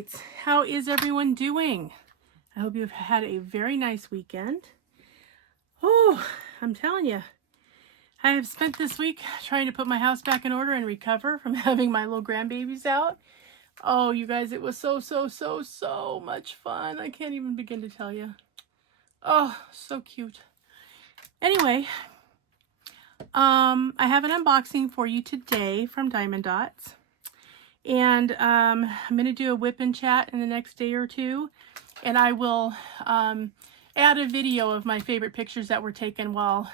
Dragonites. How is everyone doing? I hope you've had a very nice weekend. Oh, I'm telling you, I have spent this week trying to put my house back in order and recover from having my little grandbabies out. Oh, you guys, it was so much fun. I can't even begin to tell you. Oh, so cute. Anyway, I have an unboxing for you today from Diamond Dotz. And I'm going to do a whip and chat in the next day or two. And I will add a video of my favorite pictures that were taken while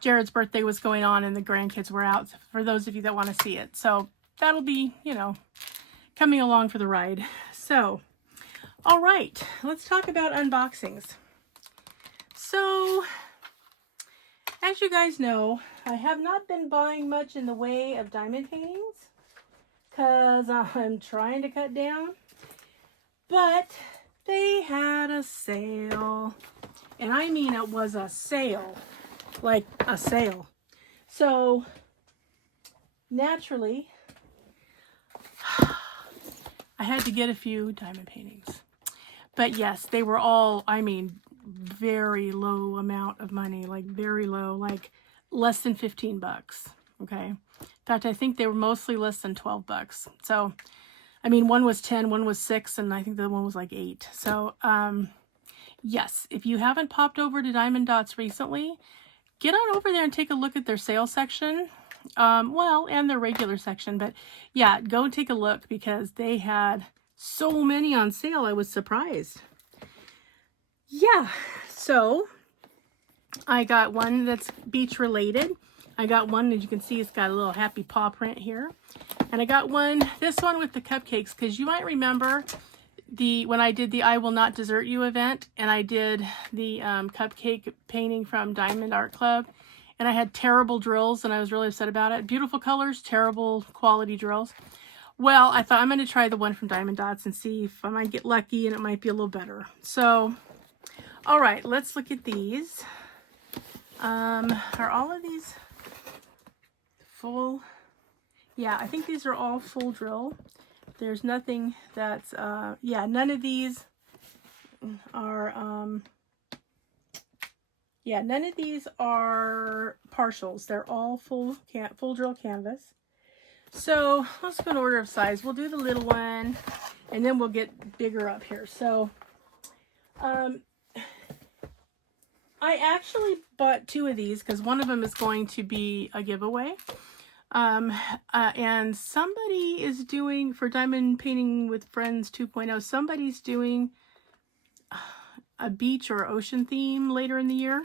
Jared's birthday was going on and the grandkids were out, for those of you that want to see it. So that'll be, you know, coming along for the ride. So, all right, let's talk about unboxings. So, as you guys know, I have not been buying much in the way of diamond paintings, because I'm trying to cut down, but they had a sale, and I mean it was a sale, like a sale. So naturally, I had to get a few diamond paintings, but yes, they were all, I mean, very low amount of money, like very low, like less than 15 bucks. Okay. In fact, I think they were mostly less than 12 bucks. So, I mean, one was 10, one was 6, and I think the other one was like 8. So, yes, if you haven't popped over to Diamond Dotz recently, get on over there and take a look at their sale section. Well, and their regular section, but yeah, go and take a look because they had so many on sale. I was surprised. Yeah, so I got one that's beach related. I got one, as you can see, it's got a little happy paw print here. And I got one, this one with the cupcakes, because you might remember when I did the I Will Not Desert You event, and I did the cupcake painting from Diamond Art Club, and I had terrible drills, and I was really upset about it. Beautiful colors, terrible quality drills. Well, I thought I'm going to try the one from Diamond Dotz and see if I might get lucky and it might be a little better. So, all right, let's look at these. Are all of these full? Yeah, I think these are all full drill. There's nothing that's yeah, none of these are yeah, none of these are partials. They're all full drill canvas. So let's go in order of size. We'll do the little one and then we'll get bigger up here. So I actually bought 2 of these because one of them is going to be a giveaway. And somebody is doing, for Diamond Painting with Friends 2.0, somebody's doing a beach or ocean theme later in the year.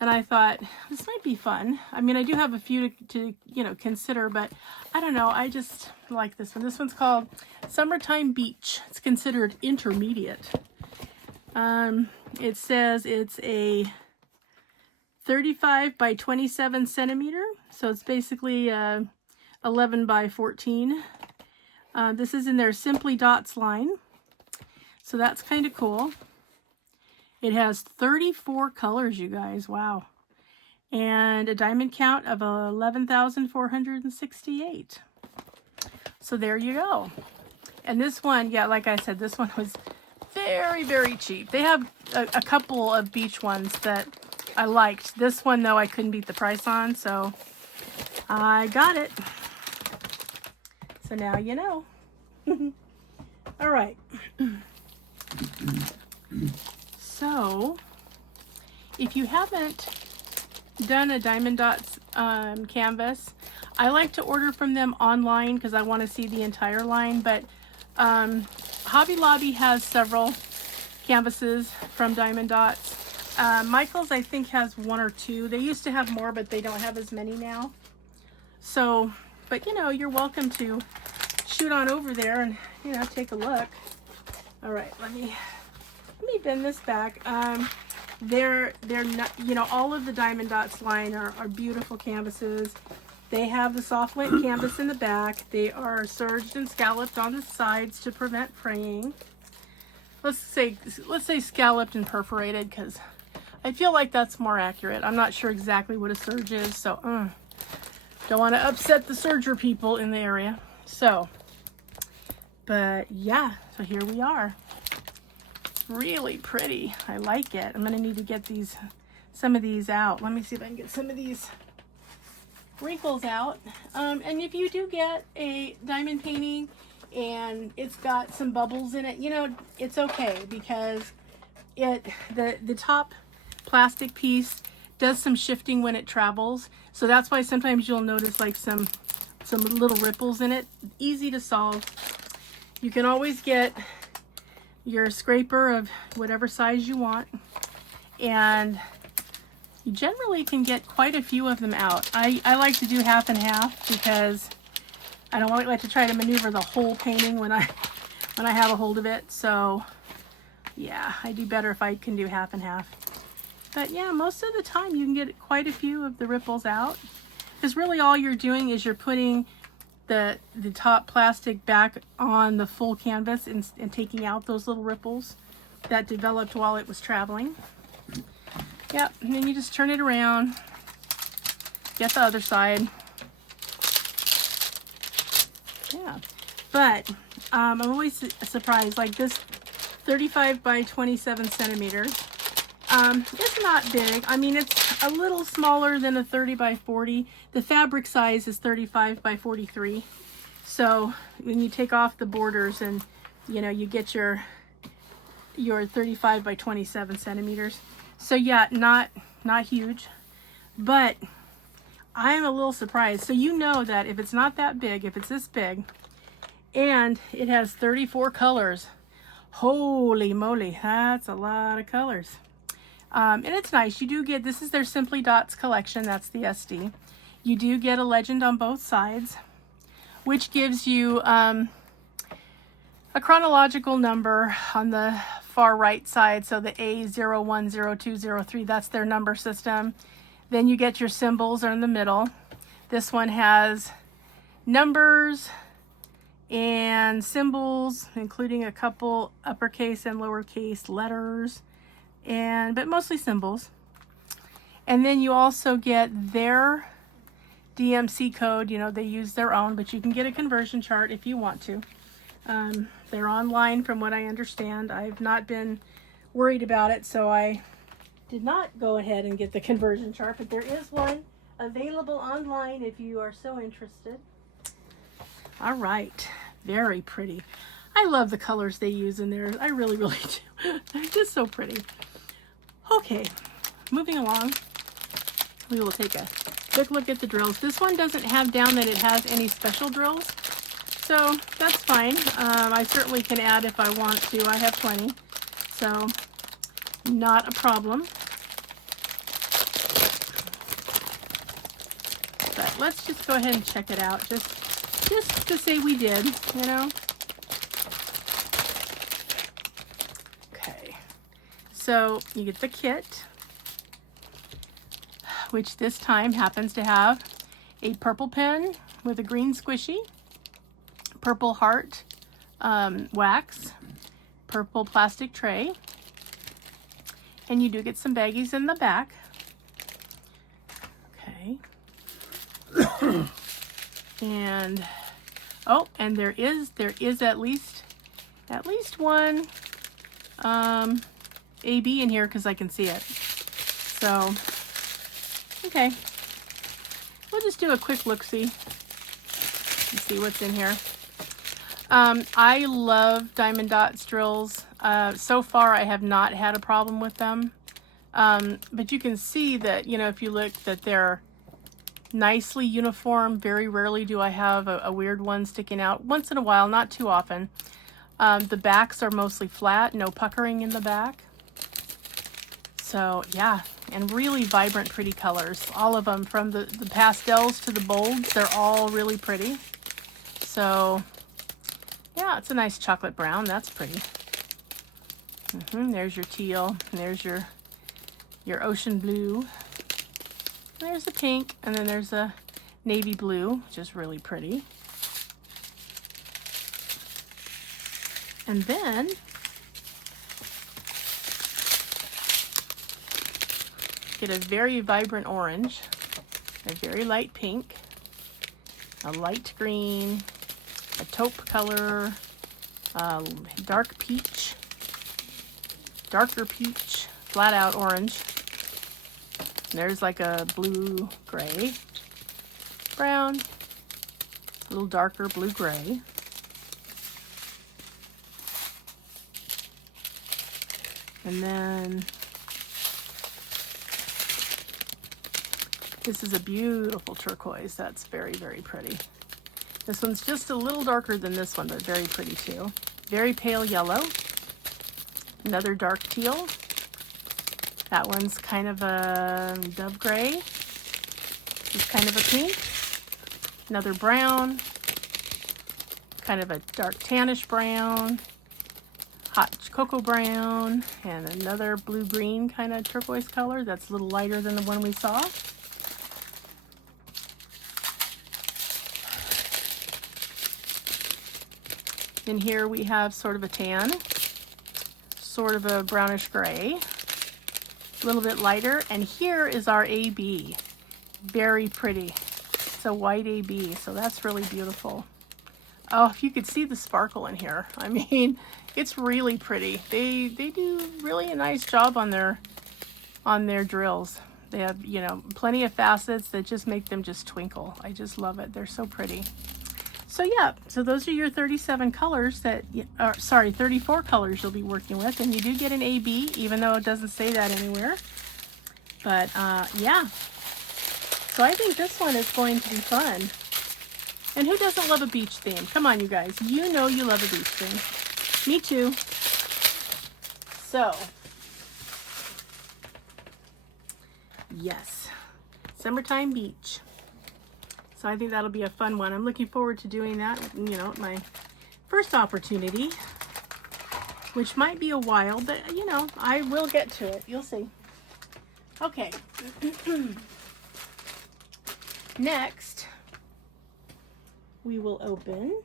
And I thought, this might be fun. I mean, I do have a few to you know, consider, but I don't know. I just like this one. This one's called Summertime Beach. It's considered intermediate. It says it's a 35 by 27 centimeter. So it's basically 11 by 14. This is in their Simply Dots line. So that's kind of cool. It has 34 colors, you guys. Wow. And a diamond count of 11,468. So there you go. And this one, yeah, like I said, this one was very cheap. They have a couple of beach ones that I liked. This one, though, I couldn't beat the price on, so I got it. So now you know. All right. So, if you haven't done a Diamond Dotz canvas, I like to order from them online because I want to see the entire line, but Hobby Lobby has several canvases from Diamond Dotz. Michael's, I think, has 1 or 2. They used to have more, but they don't have as many now. So, but you know, you're welcome to shoot on over there and, you know, take a look. All right, let me bend this back. They're not, you know, all of the Diamond Dotz line are beautiful canvases. They have the soft lint canvas in the back. They are serged and scalloped on the sides to prevent fraying. Let's say scalloped and perforated because I feel like that's more accurate. I'm not sure exactly what a serge is, so don't want to upset the serger people in the area. So, but yeah, So here we are. Really pretty. I like it. I'm gonna need to get some of these out. Let me see if I can get some of these wrinkles out. And if you do get a diamond painting and it's got some bubbles in it, you know, it's okay, because the top plastic piece does some shifting when it travels. So that's why sometimes you'll notice like some little ripples in it. Easy to solve. You can always get your scraper of whatever size you want, and you generally can get quite a few of them out. I like to do half and half because I don't like to try to maneuver the whole painting when I have a hold of it. So yeah, I do better if I can do half and half. But yeah, most of the time you can get quite a few of the ripples out, because really all you're doing is you're putting the top plastic back on the full canvas and taking out those little ripples that developed while it was traveling. Yep, and then you just turn it around, get the other side. Yeah, but I'm always surprised, like this 35 by 27 centimeters. It's not big. I mean, it's a little smaller than a 30 by 40. The fabric size is 35 by 43. So when you take off the borders and, you know, you get your 35 by 27 centimeters. So yeah, not huge, but I'm a little surprised. So you know that if it's not that big, if it's this big, and it has 34 colors, holy moly, that's a lot of colors. And it's nice. You do get, this is their Simply Dots collection. That's the SD. You do get a legend on both sides, which gives you a chronological number on the far right side. So the A010203, that's their number system. Then you get your symbols are in the middle. This one has numbers and symbols, including a couple uppercase and lowercase letters, but mostly symbols. And then you also get their DMC code. You know, they use their own, but you can get a conversion chart if you want to. They're online from what I understand. I've not been worried about it, so I did not go ahead and get the conversion chart, but there is one available online if you are so interested. All right, very pretty. I love the colors they use in there. I really, really do. They're just so pretty. Okay, moving along, we will take a quick look at the drills. This one doesn't have down that it has any special drills, so that's fine. I certainly can add if I want to. I have plenty, so not a problem. But let's just go ahead and check it out, just to say we did, you know. Okay, so you get the kit, which this time happens to have a purple pen with a green squishy, purple heart wax, purple plastic tray, and you do get some baggies in the back. Okay. And oh, and there is at least one AB in here because I can see it. So okay, we'll just do a quick look-see and see what's in here. I love Diamond Dotz drills. So far I have not had a problem with them, but you can see that, you know, if you look, that they're nicely uniform. Very rarely do I have a weird one sticking out. Once in a while, not too often. The backs are mostly flat, no puckering in the back. So yeah, and really vibrant, pretty colors. All of them, from the pastels to the bolds, they're all really pretty. So yeah, it's a nice chocolate brown. That's pretty. There's your teal, and there's your ocean blue. There's a pink, and then there's a navy blue, which is really pretty. And then get a very vibrant orange, a very light pink, a light green, a taupe color, dark peach, darker peach, flat out orange. And there's like a blue, gray, brown, a little darker blue gray. And then this is a beautiful turquoise. That's very, very pretty. This one's just a little darker than this one, but very pretty too. Very pale yellow. Another dark teal. That one's kind of a dove gray. This is kind of a pink. Another brown. Kind of a dark tannish brown. Hot cocoa brown. And another blue-green kind of turquoise color. That's a little lighter than the one we saw. In here we have sort of a tan, sort of a brownish gray, a little bit lighter, and here is our AB. Very pretty. It's a white AB, so that's really beautiful. Oh, if you could see the sparkle in here. I mean, it's really pretty. They do really a nice job on their drills. They have, you know, plenty of facets that just make them just twinkle. I just love it. They're so pretty. So yeah, so those are your 37 colors that, sorry, 34 colors you'll be working with. And you do get an AB, even though it doesn't say that anywhere. But yeah, so I think this one is going to be fun. And who doesn't love a beach theme? Come on, you guys. You know you love a beach theme. Me too. So, yes, summertime beach. So I think that'll be a fun one. I'm looking forward to doing that, you know, my first opportunity, which might be a while, but, you know, I will get to it. You'll see. Okay. Next, we will open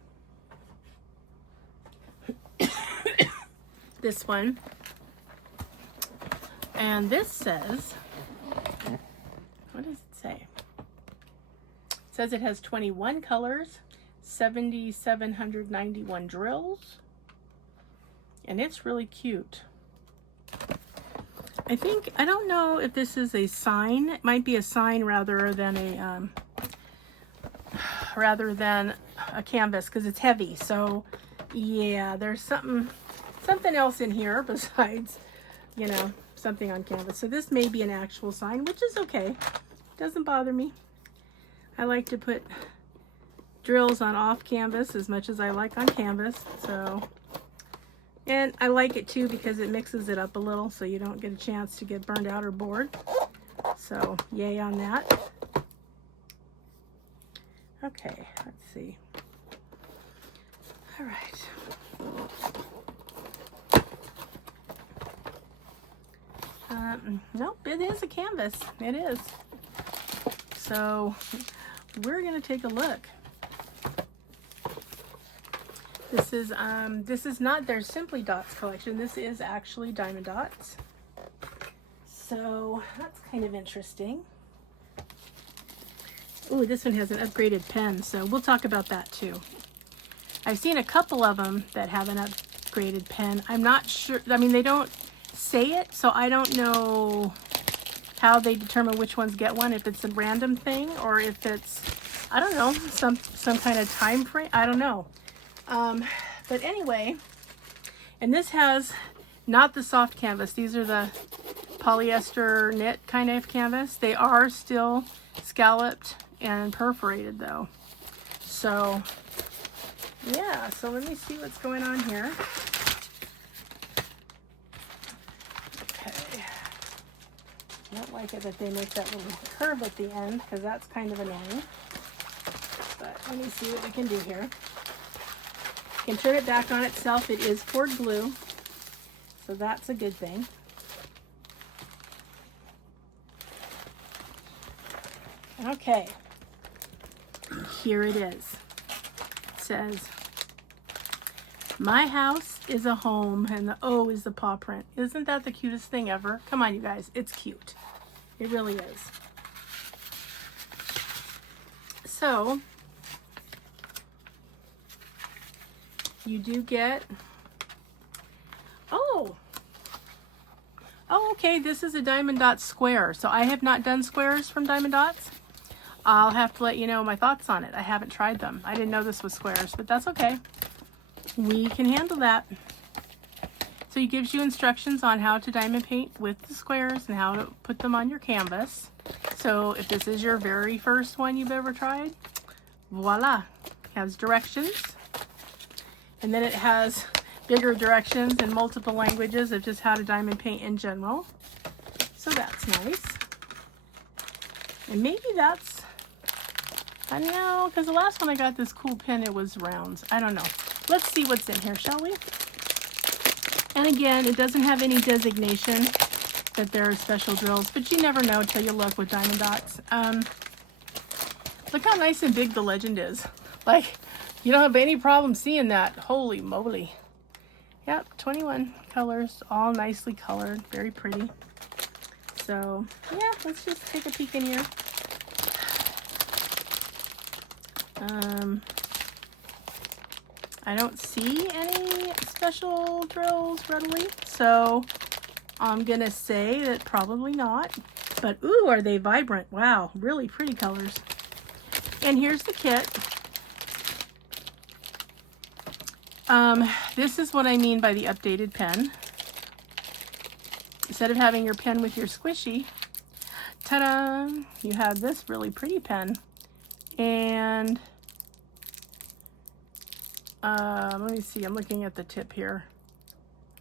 this one. And this says, what does it say? It says it has 21 colors, 7,791 drills, and it's really cute. I think, I don't know if this is a sign. It might be a sign rather than a canvas, because it's heavy. So yeah, there's something else in here besides, you know, something on canvas. So this may be an actual sign, which is okay. Doesn't bother me. I like to put drills on off canvas as much as I like on canvas. So, and I like it too because it mixes it up a little so you don't get a chance to get burned out or bored. So yay on that. Okay, let's see. All right. Nope, it is a canvas. It is. So we're gonna take a look. This is not their Simply Dotz collection. This is actually Diamond Dotz. So that's kind of interesting. Ooh, this one has an upgraded pen, so we'll talk about that too. I've seen a couple of them that have an upgraded pen. I'm not sure, I mean, they don't say it, so I don't know how they determine which ones get one, if it's a random thing or if it's, I don't know, some kind of time frame. I don't know. But anyway, and this has not the soft canvas. These are the polyester knit kind of canvas. They are still scalloped and perforated though. So yeah, so let me see what's going on here. I don't like it that they make that little curve at the end because that's kind of annoying. But let me see what we can do here. You can turn it back on itself. It is poured glue, so that's a good thing. Okay, here it is. It says, "My house is a home," and the O is the paw print. Isn't that the cutest thing ever? Come on, you guys, it's cute. It really is. So, you do get, oh, okay, this is a Diamond Dotz square. So I have not done squares from Diamond Dotz. I'll have to let you know my thoughts on it. I haven't tried them. I didn't know this was squares, but that's okay. We can handle that. So he gives you instructions on how to diamond paint with the squares and how to put them on your canvas. So if this is your very first one you've ever tried, voila, it has directions. And then it has bigger directions in multiple languages of just how to diamond paint in general. So that's nice. And maybe that's, I know, because the last one I got this cool pen, it was rounds. I don't know. Let's see what's in here, shall we? And again, it doesn't have any designation that there are special drills, but you never know till you look with Diamond Dotz. Look how nice and big the legend is. Like, you don't have any problem seeing that. Holy moly. Yep, 21 colors, all nicely colored, very pretty. So, yeah, let's just take a peek in here. I don't see any special drills readily, so I'm gonna say that probably not. But ooh, are they vibrant? Wow, really pretty colors. And here's the kit. This is what I mean by the updated pen. Instead of having your pen with your squishy, ta-da, you have this really pretty pen. And let me see, I'm looking at the tip here.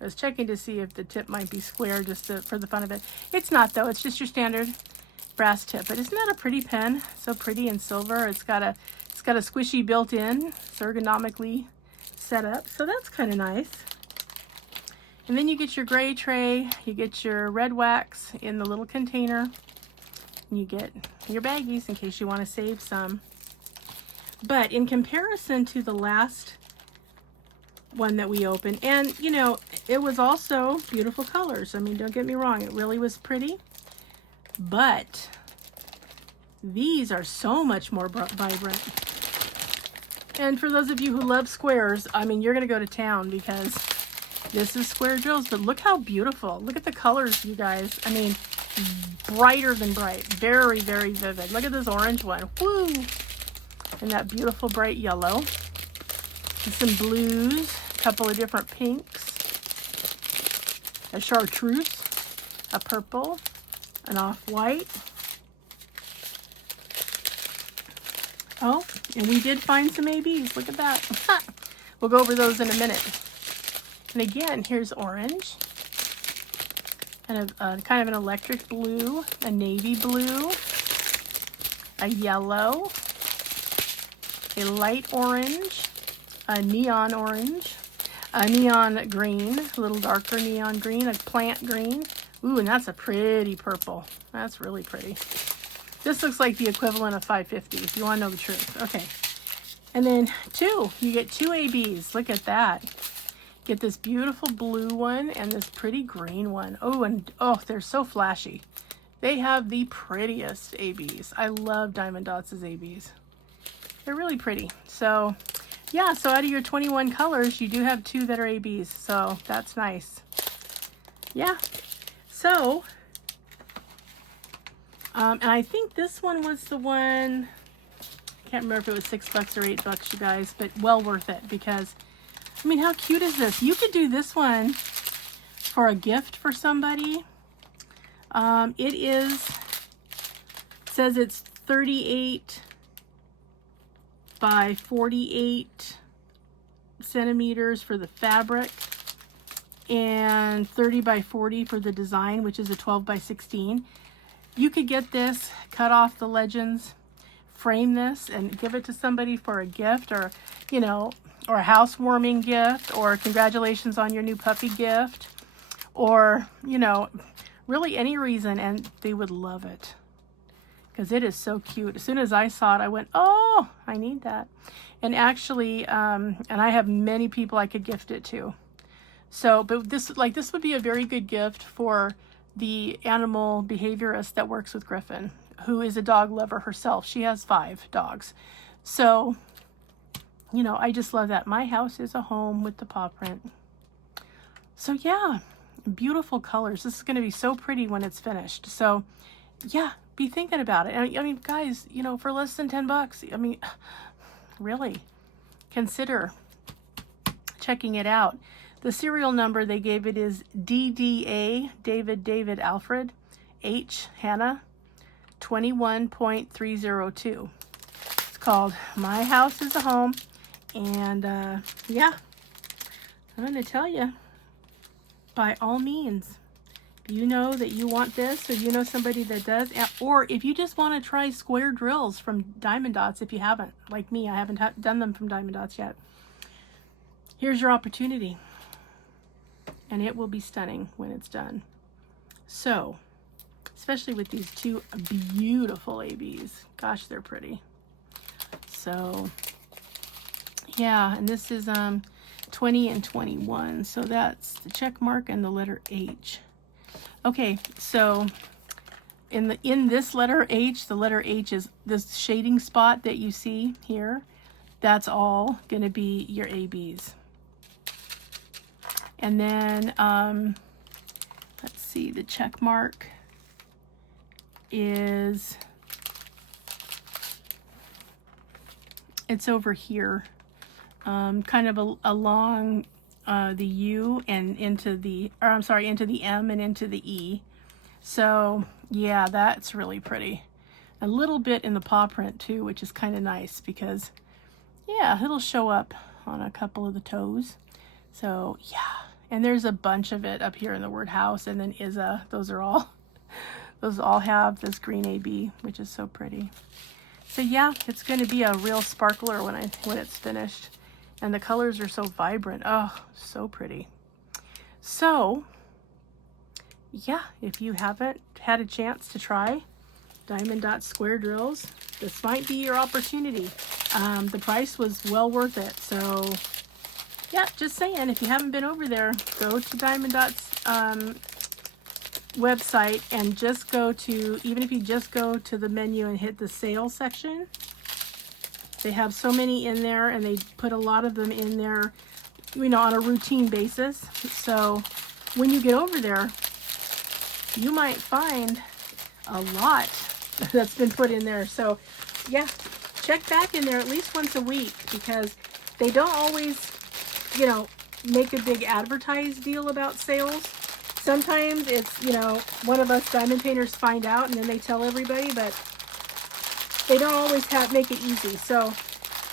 I was checking to see if the tip might be square just for the fun of it. It's not though, it's just your standard brass tip. But isn't that a pretty pen? So pretty in silver. It's got a squishy built in. It's ergonomically set up. So that's kind of nice. And then you get your gray tray, you get your red wax in the little container. And you get your baggies in case you want to save some. But in comparison to the last one that we opened, and you know, it was also beautiful colors. I mean, don't get me wrong, it really was pretty. But these are so much more vibrant. And for those of you who love squares, I mean, you're going to go to town because this is square drills. But look how beautiful. Look at the colors, you guys. I mean, brighter than bright. Very, very vivid. Look at this orange one. Woo! And that beautiful bright yellow. And some blues. A couple of different pinks. A chartreuse. A purple. An off-white. Oh, and we did find some ABs. Look at that. We'll go over those in a minute. And again, here's orange. And a kind of an electric blue. A navy blue. A yellow. A light orange. A neon orange. A neon green. A little darker neon green. A plant green. Ooh, and that's a pretty purple. That's really pretty. This looks like the equivalent of 550 if you want to know the truth. Okay. And then you get two ABs. Look at that. Get this beautiful blue one and this pretty green one. Oh, and oh, they're so flashy. They have the prettiest ABs. I love Diamond Dotz's ABs. They're really pretty. So, yeah, so out of your 21 colors, you do have 2 that are ABs. So, that's nice. Yeah. So, and I think this one was the one, I can't remember if it was $6 or $8, you guys, but well worth it because, I mean, how cute is this? You could do this one for a gift for somebody. It says it's 38 by 48 centimeters for the fabric and 30 by 40 for the design, which is a 12 by 16. You could get this, cut off the legends, frame this, and give it to somebody for a gift or, you know, or a housewarming gift or congratulations on your new puppy gift or, you know, really any reason, and they would love it because it is so cute. As soon as I saw it, I went, oh, I need that. And actually, and I have many people I could gift it to. So, but this would be a very good gift for the animal behaviorist that works with Griffin, who is a dog lover herself. She has 5 dogs. So you know, I just love that. My house is a home with the paw print. So yeah, beautiful colors. This is going to be so pretty when it's finished. So yeah, be thinking about it. I mean, guys, you know, for less than 10 bucks, I mean, really consider checking it out. The serial number they gave it is DDA, David Alfred, H, Hannah, 21.302. It's called My House is a Home. And yeah, I'm going to tell you, by all means, if you know that you want this, or you know somebody that does, or if you just want to try square drills from Diamond Dotz, if you haven't, like me, I haven't done them from Diamond Dotz yet, here's your opportunity. And it will be stunning when it's done. So, especially with these two beautiful ABs. Gosh, they're pretty. So, yeah, and this is 20 and 21. So that's the check mark and the letter H. Okay, so in this letter H, the letter H is this shading spot that you see here. That's all going to be your ABs. And then, let's see, the check mark is, it's over here, kind of along the U and into the, or I'm sorry, into the M and into the E. So yeah, that's really pretty. A little bit in the paw print too, which is kind of nice because, yeah, it'll show up on a couple of the toes. So yeah. And there's a bunch of it up here in the word house, and then Isa. Those all have this green AB, which is so pretty. So yeah, it's going to be a real sparkler when it's finished, and the colors are so vibrant. Oh, so pretty. So yeah, if you haven't had a chance to try Diamond Dotz square drills, this might be your opportunity. The price was well worth it. So yeah, just saying, if you haven't been over there, go to Diamond Dotz website and just go to, even if you just go to the menu and hit the sales section, they have so many in there, and they put a lot of them in there, you know, on a routine basis. So when you get over there, you might find a lot that's been put in there. So yeah, check back in there at least once a week, because they don't always, you know, make a big advertised deal about sales. Sometimes it's, you know, one of us diamond painters find out and then they tell everybody, but they don't always make it easy. So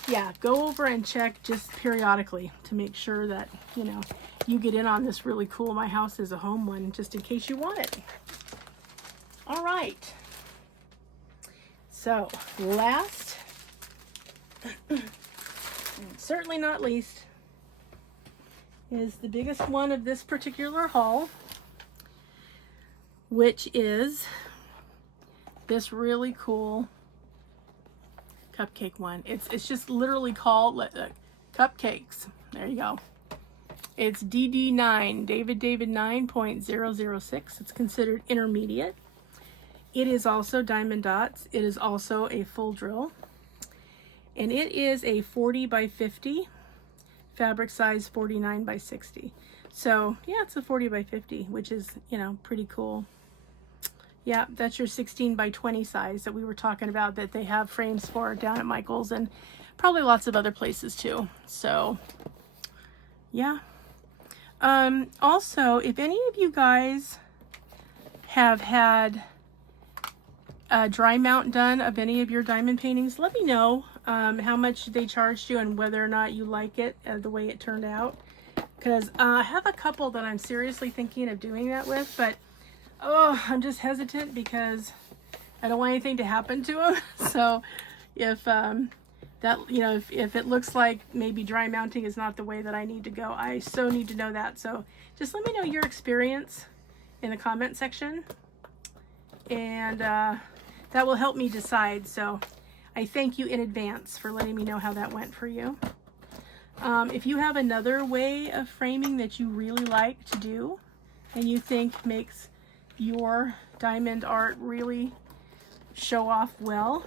yeah, go over and check just periodically to make sure that, you know, you get in on this really cool My House is a Home one, just in case you want it. All right. So last, and certainly not least, is the biggest one of this particular haul, which is this really cool cupcake one. It's just literally called cupcakes. There you go. It's DD9, David 9.006. It's considered intermediate. It is also Diamond Dotz. It is also a full drill. And it is a 40 by 50. Fabric size 49 by 60. So yeah, it's a 40 by 50, which is, you know, pretty cool. Yeah, that's your 16 by 20 size that we were talking about, that they have frames for down at Michael's and probably lots of other places too. So yeah. Also, if any of you guys have had a dry mount done of any of your diamond paintings, let me know how much they charged you and whether or not you like it, the way it turned out. Because I have a couple that I'm seriously thinking of doing that with, but oh, I'm just hesitant because I don't want anything to happen to them. So if that, you know, if it looks like maybe dry mounting is not the way that I need to go, I so need to know that. So just let me know your experience in the comment section, and that will help me decide. So I thank you in advance for letting me know how that went for you. If you have another way of framing that you really like to do and you think makes your diamond art really show off well,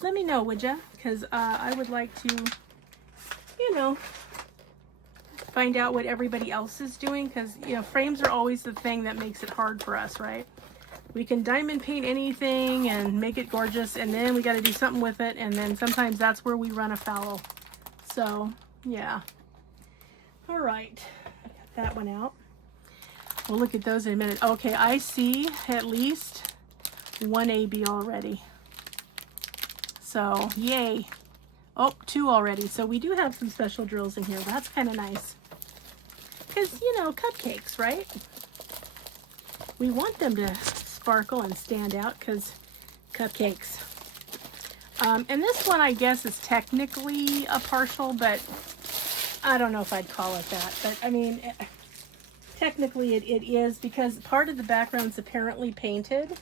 let me know, would ya? Because I would like to you know, find out what everybody else is doing, because, you know, frames are always the thing that makes it hard for us, right? We can diamond paint anything and make it gorgeous, and then we got to do something with it, and then sometimes that's where we run afoul. So, yeah. All right, I got that one out. We'll look at those in a minute. Okay, I see at least one AB already. So, yay. Oh, two already. So we do have some special drills in here. That's kind of nice. Because, you know, cupcakes, right? We want them to sparkle and stand out because cupcakes. And this one, I guess, is technically a partial, but I don't know if I'd call it that. But, I mean, technically it is, because part of the background's apparently painted.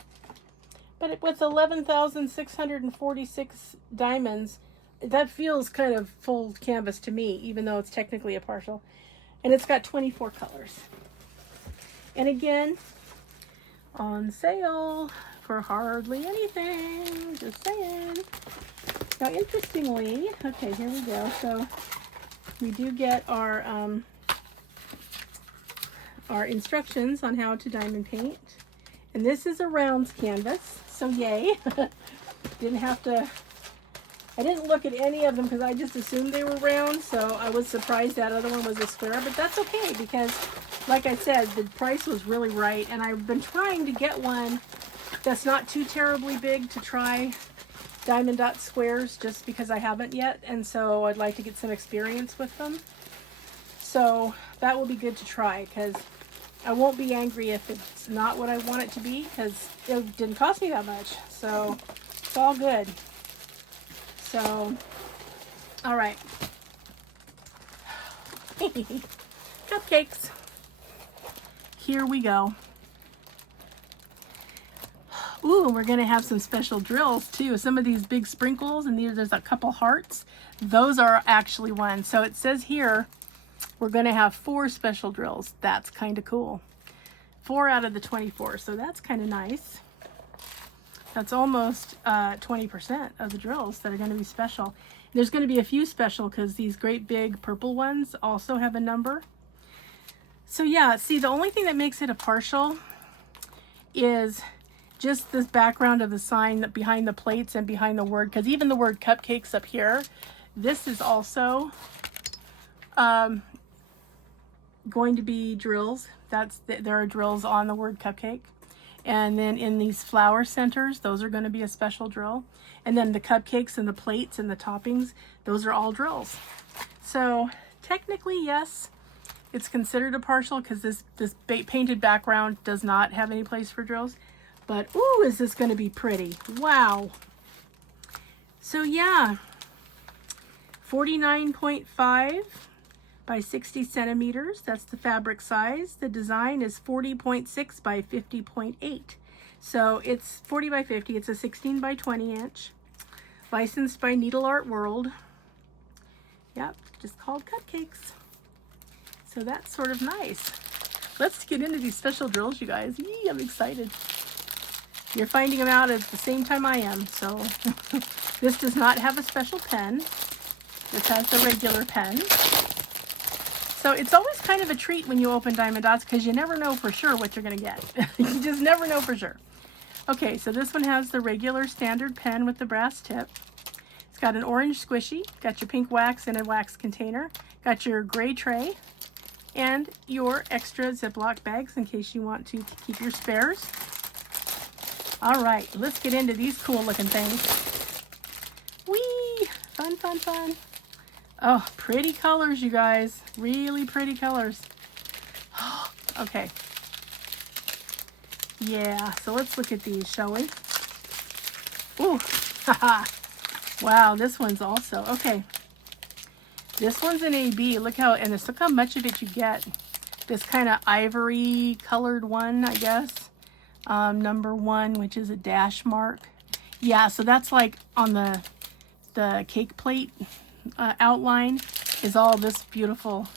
But with 11,646 diamonds, that feels kind of full canvas to me, even though it's technically a partial. And it's got 24 colors. And again, on sale for hardly anything. Just saying. Now, interestingly, okay, here we go. So we do get our instructions on how to diamond paint. And this is a rounds canvas, so yay. I didn't look at any of them because I just assumed they were round, so I was surprised that other one was a square, but that's okay because, like I said, the price was really right, and I've been trying to get one that's not too terribly big to try Diamond Dotz squares just because I haven't yet, and so I'd like to get some experience with them. So that will be good to try because I won't be angry if it's not what I want it to be because it didn't cost me that much, so it's all good. So, all right. Cupcakes. Here we go. Ooh, we're going to have some special drills too. Some of these big sprinkles, and there's a couple hearts. Those are actually one. So it says here, we're going to have 4 special drills. That's kind of cool. 4 out of the 24. So that's kind of nice. That's almost 20% of the drills that are going to be special. There's going to be a few special because these great big purple ones also have a number. So yeah, see, the only thing that makes it a partial is just this background of the sign that behind the plates and behind the word, because even the word cupcakes up here, this is also going to be drills. There are drills on the word cupcake. And then in these flower centers, those are going to be a special drill. And then the cupcakes and the plates and the toppings, those are all drills. So technically, yes, it's considered a partial because this painted background does not have any place for drills. But ooh, is this going to be pretty. Wow. So yeah, 49.5 by 60 centimeters. That's the fabric size. The design is 40.6 by 50.8. So it's 40 by 50. It's a 16 by 20 inch. Licensed by Needle Art World. Yep, just called cupcakes. So that's sort of nice. Let's get into these special drills, you guys. Yee, I'm excited. You're finding them out at the same time I am. So this does not have a special pen. This has the regular pen. So it's always kind of a treat when you open Diamond Dotz because you never know for sure what you're going to get. You just never know for sure. Okay, so this one has the regular standard pen with the brass tip. It's got an orange squishy, got your pink wax in a wax container, got your gray tray, and your extra Ziploc bags in case you want to keep your spares. All right, let's get into these cool looking things. Whee! Fun, fun, fun. Oh, pretty colors, you guys. Really pretty colors. Okay. Yeah, so let's look at these, shall we? Ooh, haha. Wow, this one's also, okay. This one's an AB. Look how much of it you get. This kind of ivory colored one, I guess. Number 1, which is a dash mark. Yeah, so that's like on the cake plate outline is all this beautiful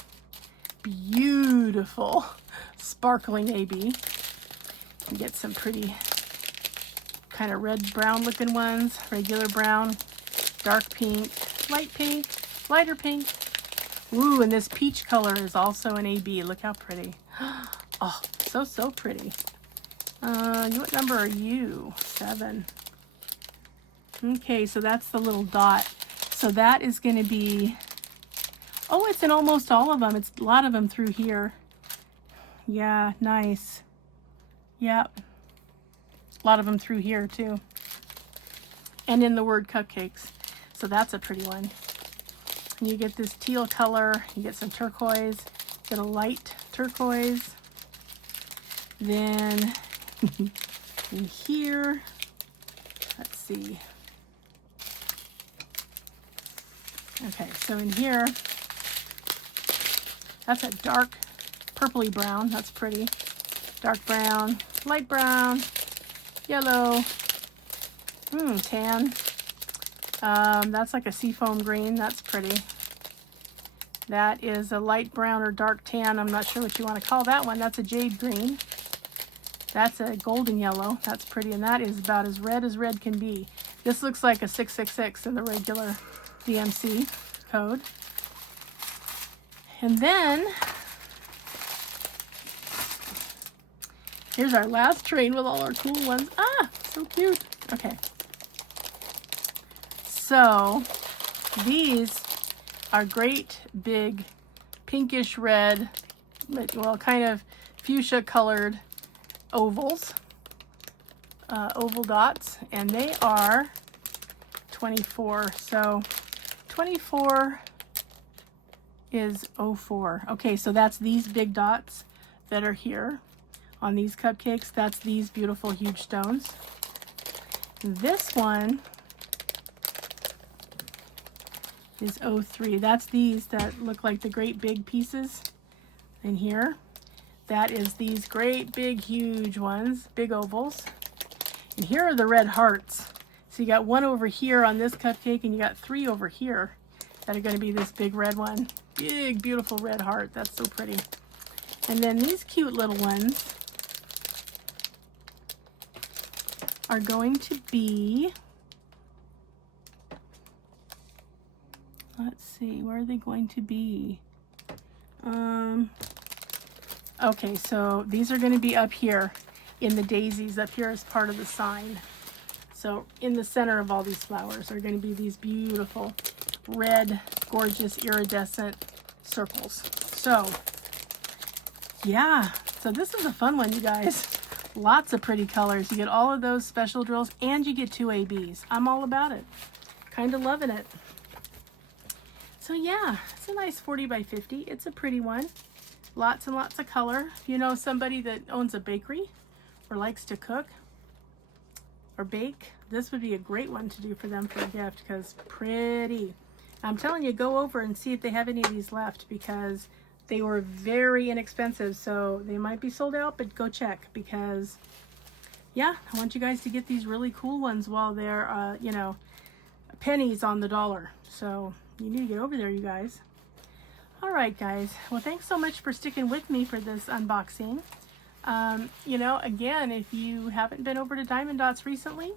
sparkling AB. You get some pretty kind of red brown looking ones, regular brown, dark pink, light pink, lighter pink, Ooh, and this peach color is also an AB. Look how pretty. Oh, so, so pretty. What number are you? 7. Okay, so that's the little dot. So that is going to be, oh, it's in almost all of them. It's a lot of them through here. Yeah, nice. Yep. A lot of them through here too. And in the word cupcakes. So that's a pretty one. And you get this teal color. You get some turquoise. Get a light turquoise. Then in here, let's see. Okay, so in here, that's a dark purpley brown. That's pretty. Dark brown, light brown, yellow, tan. That's like a seafoam green. That's pretty. That is a light brown or dark tan. I'm not sure what you want to call that one. That's a jade green. That's a golden yellow. That's pretty. And that is about as red can be. This looks like a 666 in the regular DMC code. And then here's our last train with all our cool ones. Ah, so cute. Okay. So these are great big pinkish red, well, kind of fuchsia colored ovals, oval dots, and they are 24. So 24 is 04. Okay, so that's these big dots that are here on these cupcakes. That's these beautiful huge stones. This one is 03. That's these that look like the great big pieces in here. That is these great big huge ones, big ovals. And here are the red hearts. So you got one over here on this cupcake, and you got 3 over here that are going to be this big red one. Big, beautiful red heart. That's so pretty. And then these cute little ones are going to be, let's see, where are they going to be? Okay, so these are going to be up here in the daisies, up here as part of the sign. So in the center of all these flowers are going to be these beautiful red, gorgeous, iridescent circles. So yeah, so this is a fun one, you guys. Lots of pretty colors. You get all of those special drills, and you get 2 ABs. I'm all about it. Kind of loving it. So yeah, it's a nice 40 by 50. It's a pretty one. Lots and lots of color. If you know somebody that owns a bakery or likes to cook or bake, this would be a great one to do for them for a gift, because pretty. I'm telling you, go over and see if they have any of these left, because they were very inexpensive. So they might be sold out, but go check, because yeah, I want you guys to get these really cool ones while they're, you know, pennies on the dollar. So you need to get over there, you guys. All right, guys. Well, thanks so much for sticking with me for this unboxing. You know, again, if you haven't been over to Diamond Dotz recently,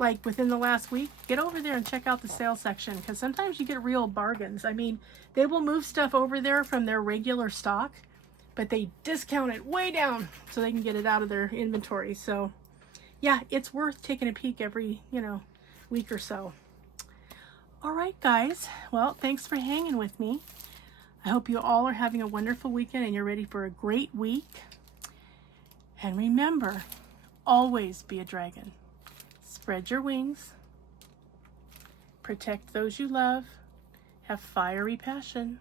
like within the last week, get over there and check out the sale section, because sometimes you get real bargains. I mean, they will move stuff over there from their regular stock, but they discount it way down so they can get it out of their inventory. So yeah, it's worth taking a peek every, you know, week or so. All right, guys. Well, thanks for hanging with me. I hope you all are having a wonderful weekend and you're ready for a great week. And remember, always be a dragon. Spread your wings. Protect those you love. Have fiery passion.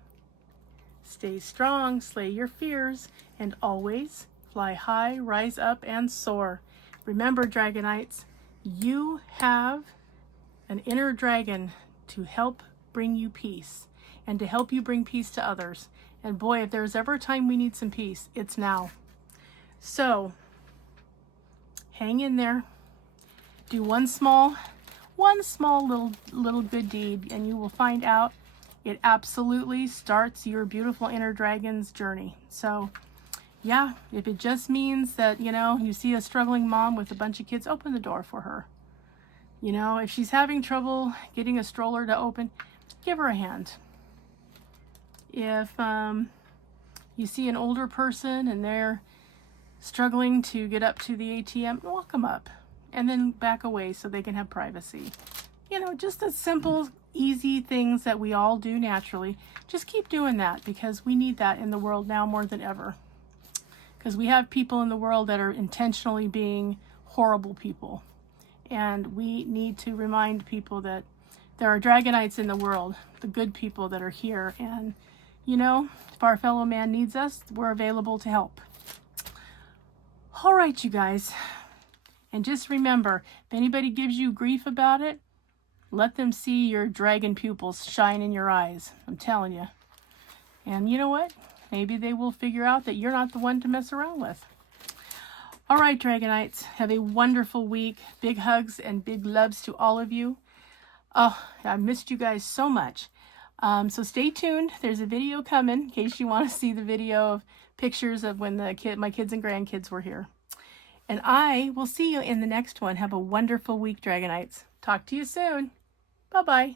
Stay strong, slay your fears, and always fly high, rise up, and soar. Remember, Dragonites, you have an inner dragon to help bring you peace and to help you bring peace to others. And boy, if there's ever a time we need some peace, it's now. So hang in there. Do one small little good deed, and you will find out it absolutely starts your beautiful inner dragon's journey. So yeah, if it just means that, you know, you see a struggling mom with a bunch of kids, open the door for her. You know, if she's having trouble getting a stroller to open, give her a hand. If you see an older person and they're struggling to get up to the ATM, walk them up and then back away so they can have privacy. You know, just the simple, easy things that we all do naturally. Just keep doing that, because we need that in the world now more than ever. Because we have people in the world that are intentionally being horrible people. And we need to remind people that there are Dragonites in the world, the good people that are here. And, you know, if our fellow man needs us, we're available to help. All right, you guys. And just remember, if anybody gives you grief about it, let them see your dragon pupils shine in your eyes. I'm telling you. And you know what? Maybe they will figure out that you're not the one to mess around with. All right, Dragonites. Have a wonderful week. Big hugs and big loves to all of you. Oh, I missed you guys so much. So stay tuned. There's a video coming in case you want to see the video of pictures of when my kids and grandkids were here. And I will see you in the next one. Have a wonderful week, Dragonites. Talk to you soon. Bye-bye.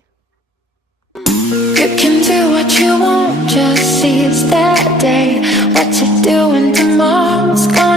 You can do what you want, just seize that day. What you're doing tomorrow's gone.